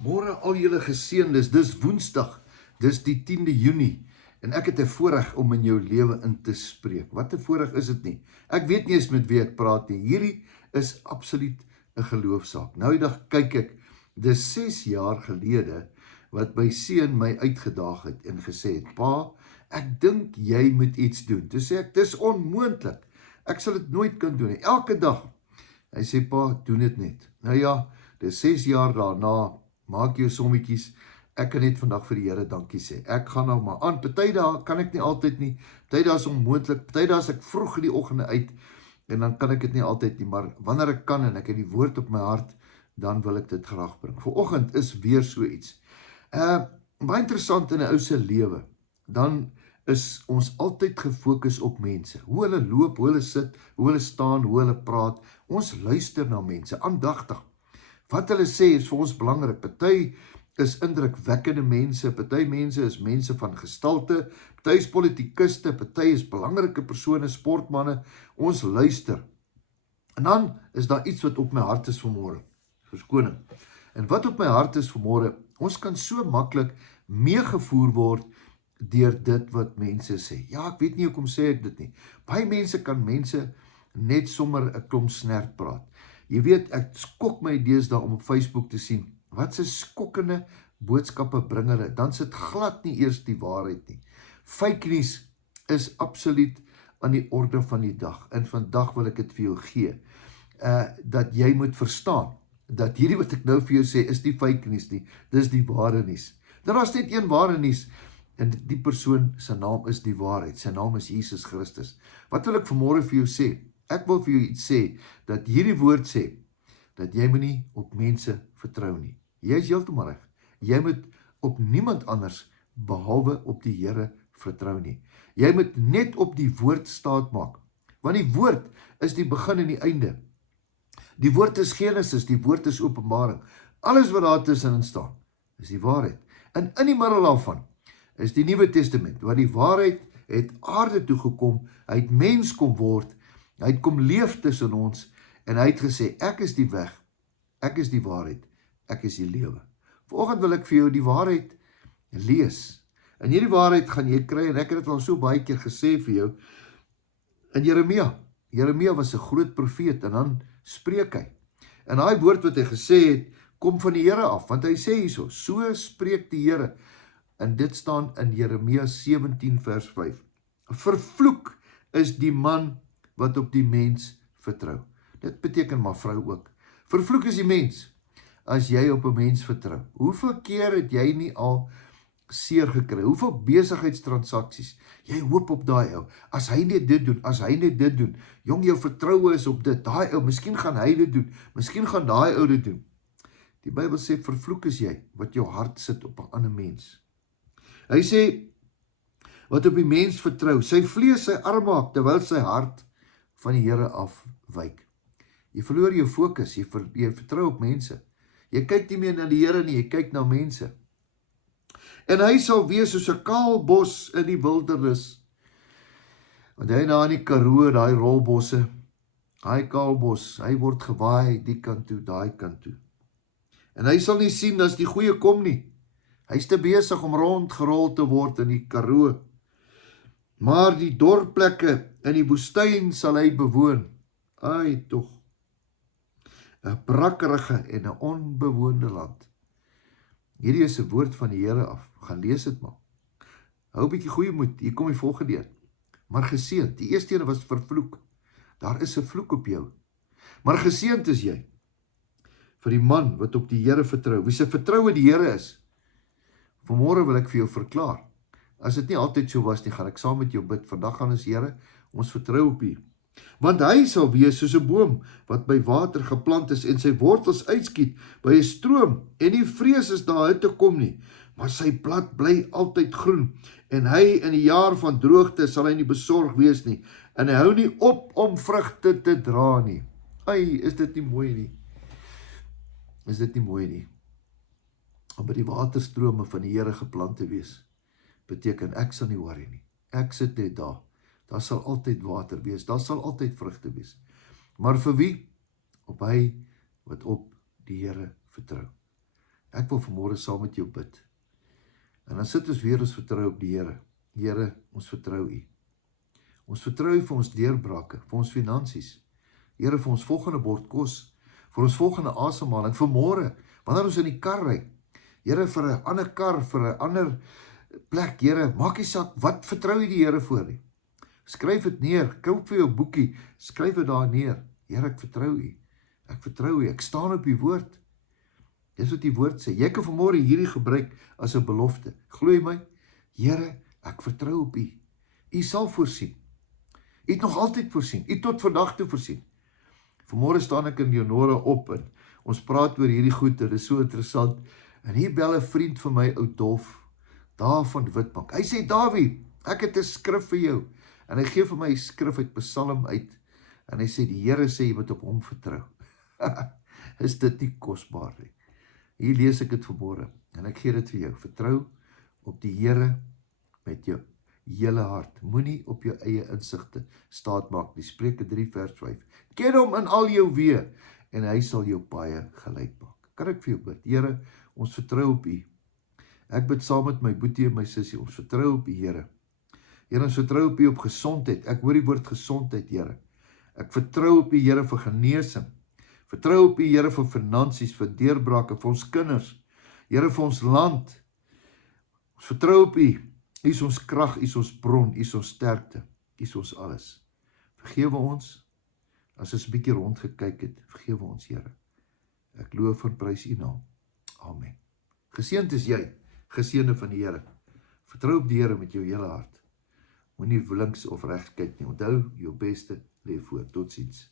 Môre al julle geseëndes, dis Woensdag, dis die 10de Junie en ek het 'n voorreg om in jou lewe in te spreek. Wat 'n voorreg is dit nie? Ek weet nie eens met wie ek praat nie. Hierdie is absoluut 'n geloofsaak. Nou die dag kyk ek, dis 6 jaar gelede wat my seun my uitgedaag het en gesê het, "Pa, ek dink jy moet iets doen." Toe sê ek, "Dis onmoontlik. Ek sal dit nooit kan doen nie." Elke dag. Hy sê, "Pa, doen dit net." Nou ja, dis 6 jaar daarna. Maak jou sommetjies, ek kan net vandag vir die Here dankie sê. Ek gaan nou maar aan, party dae kan ek nie altyd nie, party dae is onmoontlik, party dae is ek vroeg in die oggende uit, en dan kan ek dit nie altyd nie, maar wanneer ek kan en ek het die woord op my hart, dan wil ek dit graag bring. Vanoggend is weer so iets. Baie interessant in 'n ou se lewe, dan is ons altyd gefokus op mense, hoe hulle loop, hoe hulle sit, hoe hulle staan, hoe hulle praat. Ons luister na mense, aandagtig. Wat hulle sê is vir ons belangrik. Party is indrukwekkende mense, party mense is mense van gestalte, party is politikuste, party is belangrike persone, sportmanne. Ons luister. En dan is daar iets wat op my hart is vanmôre. Verskoning. En wat op my hart is vanmôre, ons kan so maklik meegevoer word deur dit wat mense sê. Ja, ek weet nie hoekom sê ek dit nie. Baie mense kan mense net sommer 'n klomp snert praat. Jy weet, ek skok my deesdae om op Facebook te sien, wat se skokkende boodskappe bring hulle, dan sit glad nie eers die waarheid nie. Fake news is absoluut aan die orde van die dag, en vandag wil ek dit vir jou gee, dat jy moet verstaan, dat hierdie wat ek nou vir jou sê, is nie fake news nie, dis die ware nuus. Daar is net een ware nuus, en die persoon se naam is die waarheid, sy naam is Jesus Christus. Wat wil ek vanmôre vir jou sê? Ek wil vir jou iets sê, dat hierdie woord sê, dat jy moet nie op mense vertrou nie. Jy is heeltemal reg. Jy moet op niemand anders, behalwe op die Here vertrou nie. Jy moet net op die woord staat maak, want die woord is die begin en die einde. Die woord is Genesis, die woord is Openbaring. Alles wat daar tussenin staan, is die waarheid. En in die middel daarvan, is die Nuwe Testament, waar die waarheid het aarde toe gekom, hy het mens kom word, hy het kom leef tussen ons, en hy het gesê, ek is die weg, ek is die waarheid, ek is die lewe. Vanoggend wil ek vir jou die waarheid lees. En hierdie waarheid gaan jy kry, en ek het dit al so baie keer gesê vir jou, in Jeremia. Jeremia was 'n groot profeet, en dan spreek hy. En daai woord wat hy gesê het, kom van die Here af, want hy sê hierso, so spreek die Here. En dit staan in Jeremia 17 vers 5. Vervloek is die man wat op die mens vertrou. Dit beteken maar vrou ook. Vervloek is die mens, as jy op 'n mens vertrou. Hoeveel keer het jy nie al seer gekry? Hoeveel besigheidstransaksies? Jy hoop op daai ou. As hy net dit doen, as hy net dit doen. Jong, jou vertroue is op dit. Daai ou, miskien gaan hy dit doen. Miskien gaan daai ou dit doen. Die Bybel sê, vervloek is jy, wat jou hart sit op 'n ander mens. Hy sê, wat op die mens vertrou, sy vlees sy arm maak, terwyl sy hart van die Here afwyk. Jy verloor jou fokus, jy vertrou op mense. Jy kyk nie meer na die Here nie, jy kyk na mense. En hy sal wees soos 'n kaal bos in die wildernis. Want hy na in die Karoo, daai rolbosse, daai kaal bos, hy word gewaai die kant toe, daai kant toe. En hy sal nie sien as die goeie kom nie. Hy is te besig om rondgerol te word in die Karoo. Maar die dorplekke in die woestyn sal hy bewoon. Ai tog. 'n brakkerige en 'n onbewoonde land. Hierdie is 'n woord van die Here af. Gaan lees dit maar. Hou 'n bietjie goeie moed. Hier kom die volgende een. Maar geseënd. Die eerste een was vervloek. Daar is 'n vloek op jou. Maar geseënd is jy vir die man wat op die Here vertrou. Wie se vertroue die Here is. Vanmôre wil ek vir jou verklaar. As dit nie altyd so was nie, gaan ek saam met jou bid. Vandag gaan ons Here, ons vertrou op U. Want hy sal wees soos 'n boom wat by water geplant is en sy wortels uitskiet by 'n stroom en nie vrees is daar uit te kom nie, maar sy blad bly altyd groen en hy in die jaar van droogte sal hy nie besorg wees nie en hy hou nie op om vrugte te dra nie. Ai, is dit nie mooi nie? Is dit nie mooi nie? Om by die waterstrome van die Here geplant te wees, beteken ek sal nie worry nie. Ek sit net daar. Daar sal altyd water wees, daar sal altyd vrugte wees. Maar vir wie? Op hy wat op die Here vertrou. Ek wil vanmôre saam met jou bid. En dan sit ons weer ons vertrou op die Here. Here, ons vertrou U. Ons vertrou U vir ons deurbrake, vir ons finansies. Here, vir ons volgende bord kos, vir ons volgende asemhaling, vir môre, wanneer ons in die kar ry. Here, vir 'n ander kar, vir 'n ander plek, Here, maak nie saak, wat vertrou jy die Here voor nie? Skryf dit neer, koop vir jou boekie, skryf dit daar neer. Here, ek vertrou U. Ek vertrou U, ek staan op U woord. Dis wat die woord sê. Jy kan vanmôre hierdie gebruik as 'n belofte. Glo my, Here, ek vertrou op U. U sal voorsien. U het nog altyd voorsien. U tot vandag toe voorsien. Vanmôre staan ek in Leonora op en ons praat oor hierdie goed. Dit is so interessant. En hier bel 'n vriend van my, ou Dolf, daar van Witbank. Hy sê, Dawie, ek het 'n skrif vir jou. En hy gee vir my 'n skrif uit Psalm uit. En hy sê, die Here sê jy moet op hom vertrou. Is dit nie kosbaar nie? Hier lees ek dit vanmôre. En ek gee dit vir jou. Vertrou op die Here met jou hele hart. Moenie op jou eie insigte staat maak nie. Spreuke 3 vers 5. Ken hom in al jou weë en hy sal jou paaie gelyk maak. Kan ek vir jou bid? Here, ons vertrou op U. Ek bid saam met my boetie en my sussie. Ons vertrou op U, Here. Here, ons vertrou op U op gesondheid. Ek hoor die woord gesondheid, Here. Ek vertrou op U, Here, vir genesing. Vertrou op U, Here, vir finansies, vir deurbrake, vir ons kinders. Here, vir ons land. Ons vertrou op U. U is ons krag, U is ons bron, U is ons sterkte, U is ons alles. Vergewe ons, as ons 'n bietjie rondgekyk het, vergewe ons, Here. Ek loof en prys U naam. Amen. Geseënd is jy, geseënde van die Here. Vertrou op die Here met jou hele hart. Moenie links of regs kyk nie. Onthou, jou beste lê voor. Totsiens.